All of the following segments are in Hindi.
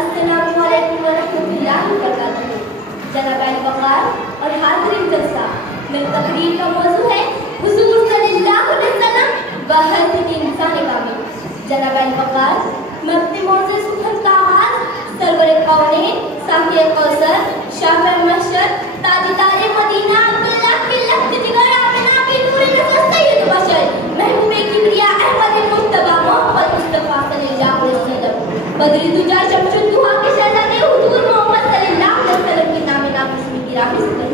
अस्सलाम वालेकुम व रहमतुल्लाहि व बरकातहू। जनाब वक़ार और हाज़िरीन जलसा, मेरी तकरीर का मौजू है हुज़ूर सल्लल्लाहु अलैहि वसल्लम व हर इंसान कामिल। जनाब वक़ार, मैं अपने मौजू सुखद का आगाज़ सरवर कौनेन साहिब कौसर शाफ़िर महशर ताजदार मदीना अब्दुल्लाह बिन लफ्ज़ जिगर आमिना बिन नूर नज़र सय्यद बशर महबूब किबरिया अहमद मुज्तबा मोहम्मद मुस्तफ़ा सल्लल्लाहु अलैहि वसल्लम बदरी दुजा शमशुद दुआ के शहजादे हुजूर मोहम्मद सल्लल्लाहु अलैहि वसल्लम के नाम नाम की राह से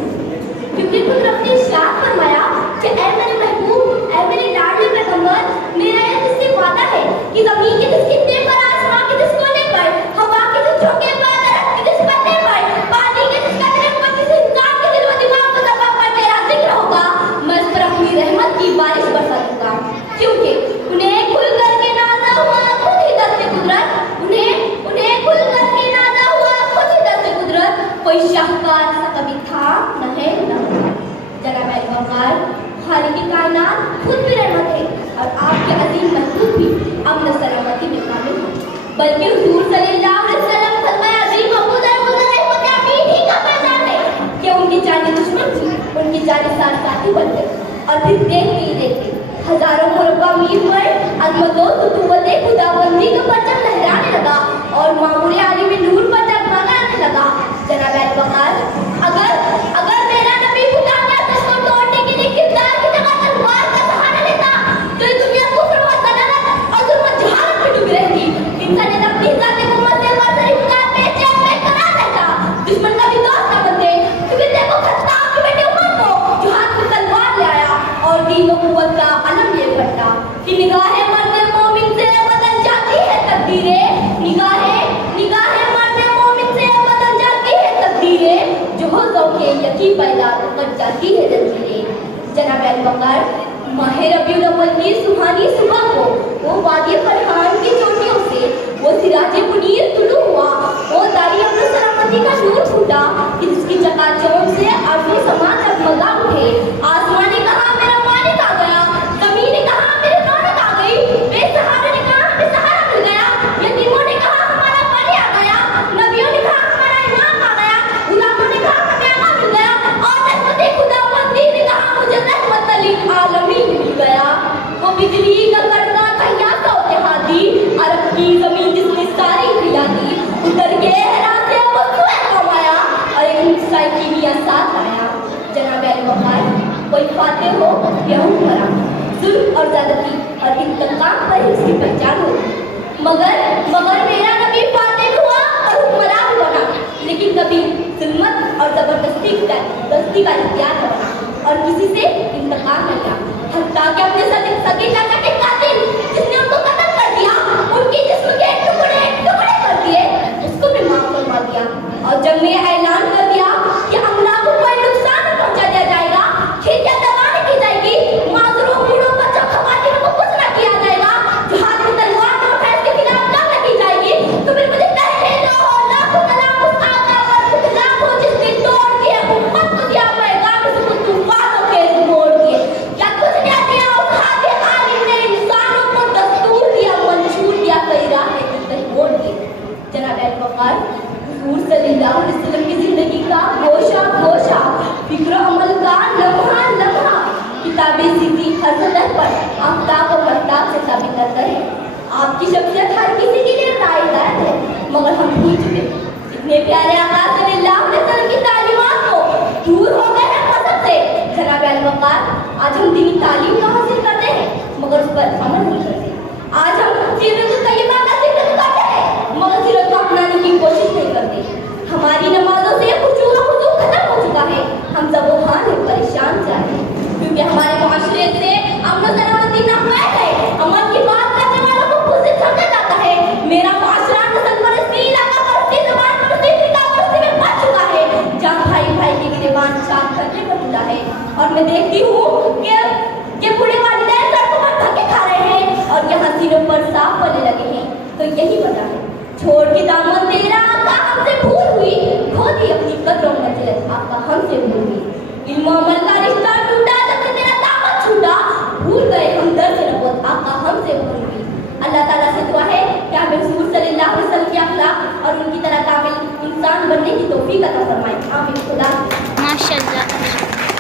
क्योंकि कुदरत ने इरशाद फरमाया कि ऐ मेरे महबूब, ऐ मेरे लाडले पैगंबर, मेरा यह तुझसे वादा है कि ज़मीन के जिस कितने पर, आसमां के जिस कोने पर, हवा के जिस झोंके पर, दरख्त के जिस पत्ते पर, पानी के जिस कतरे पर, जिस इंसान के दिल व दिमाग को दबा पर तेरा जिक्र होगा, मैं उस पर अपनी रहमत की बारिश बरसा दूंगा। क्योंकि उन्हें खुल करके नाज़ा हुआ खुद ही दस्ते कुदरत, उन्हें खुल करके नाज़ा हुआ खुद ही दस्ते कुदरत, कोई शाहकार सा कभी था न है न होगा। जनाब वक़ार, खालिक़ कायनात खुद भी रहमत है और आपके अज़ीम महबूब भी अमन सलामती में कामिल है। बल्कि हुज़ूर सल्लल्लाहु अलैहि वसल्लम फरमाया अज़ीम अबू दर रहमत अमीन ही का पहचान है कि उनकी जानी दुश्मन थी, उनकी जानी साथी बन गई और फिर देखते ही देखते हजारों मुरब्बा मील पर अज़मत व क़ुव्वत खुदाबंदी का परचम लहराने लगा और मामूर आलिम नूर पर जगमगाने लगा। जनाब वक़ार, अगर मेरा नबी खुदा के आदेश को तोड़ने के लिए किरदार की जगह तलवार का सहारा लेता तो ये दुनिया कुफ्र व ज़लालत और ज़ुल्म व जहालत में डूबी रहती। इंसानियत अपनी ज़ात को मज़े व तरीक़ात में चैन में करा रहता। दुश्मन का भी दोस्त न बनते क्योंकि देखो खत्ताब के बेटे उमर को जो हाथ में तलवार ले आया और दीन व क़ुव्वत का अलम ले फटा कि निगाहें मर्द मोमिन से बदल जाती है तकदीरें, निगाहें मर्द मोमिन से बदल जाती है तकदीरें, जो हो ज़ौक़े यकीन पैदा कर जाती है जंजीरें। जनाब वक़ार, माह रबीउल अव्वल की सुहानी सुबह को वो वादी फरहान की चोटियों से वो सिराजे मुनीर तुलू हुआ, वो दारी अब्दुल सलामती का नूर फूटा कि जिसकी चकाचौंध से अर्ज़ समा जगमगा उठे। आसमान ने कहा मेरा मालिक आ गया, ज़मीन ने कहा मेरी रौनक आ गई, बेसहारे ने कहा हमें सहारा मिल गया, यतीमों ने कहा हमारा पानी आ गया, नबियों ने कहा हमारा इमाम आ गया, गुलामों ने कहा हमें आगा मिल गया और रहमत खुदावंदी ने कहा मुझे रहमत लिल आलमीन मिल गया। वो बिजली का कड़का था या तो इत्तेहादी, अरब की ज़मीन जिसने सारी हिला दी, उतर के हैरान से वो स्वयं कमाया और एक मुस्कान की भी साथ आया। जनाब वक़ार, कोई फाते हो या हुक्मरान, जुल्म और ज़्यादती और इंतकाम पर ही उसकी पहचान होती। मगर मेरा नबी फाते हुआ और हुक्मरान बना, लेकिन कभी जुल्मत और ज़बरदस्ती का इख्तियार न बना और किसी से इंतकाम न किया। हत्ता कि अपने सगे चाचा के कातिल जिसने उनको कत्ल कर दिया, उनके जिस्म के टुकड़े कर दिए, उसको भी माफ फरमा दिया और जंग में ऐलान कर दिया कि अमला को कोई नुकसान न पहुंचा दिया जाएगा, खिलत दबा नहीं की जाएगी, माज़ूरों बूढ़ों बच्चों ख़वातीन को कुछ न किया जाएगा, जो हाथ में तलवार न उठाए इसके खिलाफ जंग न की जाएगी। तो फिर मुझे कहने दो लाखों सलाम उस आका पर खुदा को जिसने तोड़ दिया उम्मत को दिया पैगाम इसको तूफानों के मोड़ दिए। क्या कुछ नहीं दिया उस हाथे आलिम ने इंसानों को दस्तूर दिया, मंशूर दिया, कई राहें कहीं मोड़ दी। जनाब वक़ार, हुज़ूर सल्लल्लाहु अलैहि वसल्लम की ज़िंदगी का गोशा फिक्र अमल का लम्हा किताबें सीधी हर सतह पर आफ्ताब और महताब से साबित करता है। आपकी शख्सियत हर किसी के लिए तारीदायक है, मगर हम भूल चुके इतने प्यारे आका सल्लल्लाहु अलैहि वसल्लम की तालीमात को दूर हो गए हैं मज़हब से। जनाब वक़ार, आज हम दीनी तालीम तो हासिल करते हैं मगर उस पर अमल नहीं करते। आज हम सीरत तय्यबा का जिक्र करते हैं मगर सीरत को अपनाने की कोशिश नहीं करते। हमारी नमाजों से खुशू खत्म हो चुका है, हम ज़बोहान हैं, परेशान जा रहे हैं क्योंकि हमारे मुआशरे से अमन सलामती न हुआ है। अमन की बात करने वालों को खुद से समझा जाता है। मेरा मुआशरा नस्ल परस्ती, इलाका परस्ती, ज़बान परस्ती, फ़िरका परस्ती में बच चुका है, जहाँ भाई की गिरेबान साफ करने पर मिला है। और मैं देखती हूँ कि बूढ़े वालिदैन सड़कों पर धक्के खा रहे हैं और यहाँ सीनों पर सांप पलने लगे हैं। तो यही वजह है छोड़ के दामन तेरा आका हमसे भूल हुई, खो दी अपनी कदरों में आपका हमसे भूल हुई। इल्म अमल का भूल गए हम दर्द नबूवत आका हमसे भूल गई। अल्लाह ताला से दुआ है कि हमें हुजूर सल्लल्लाहु अलैहि वसल्लम के अखलाक और उनकी तरह कामिल इंसान बनने की तौफीक अता फरमाए। आमीन। खुदा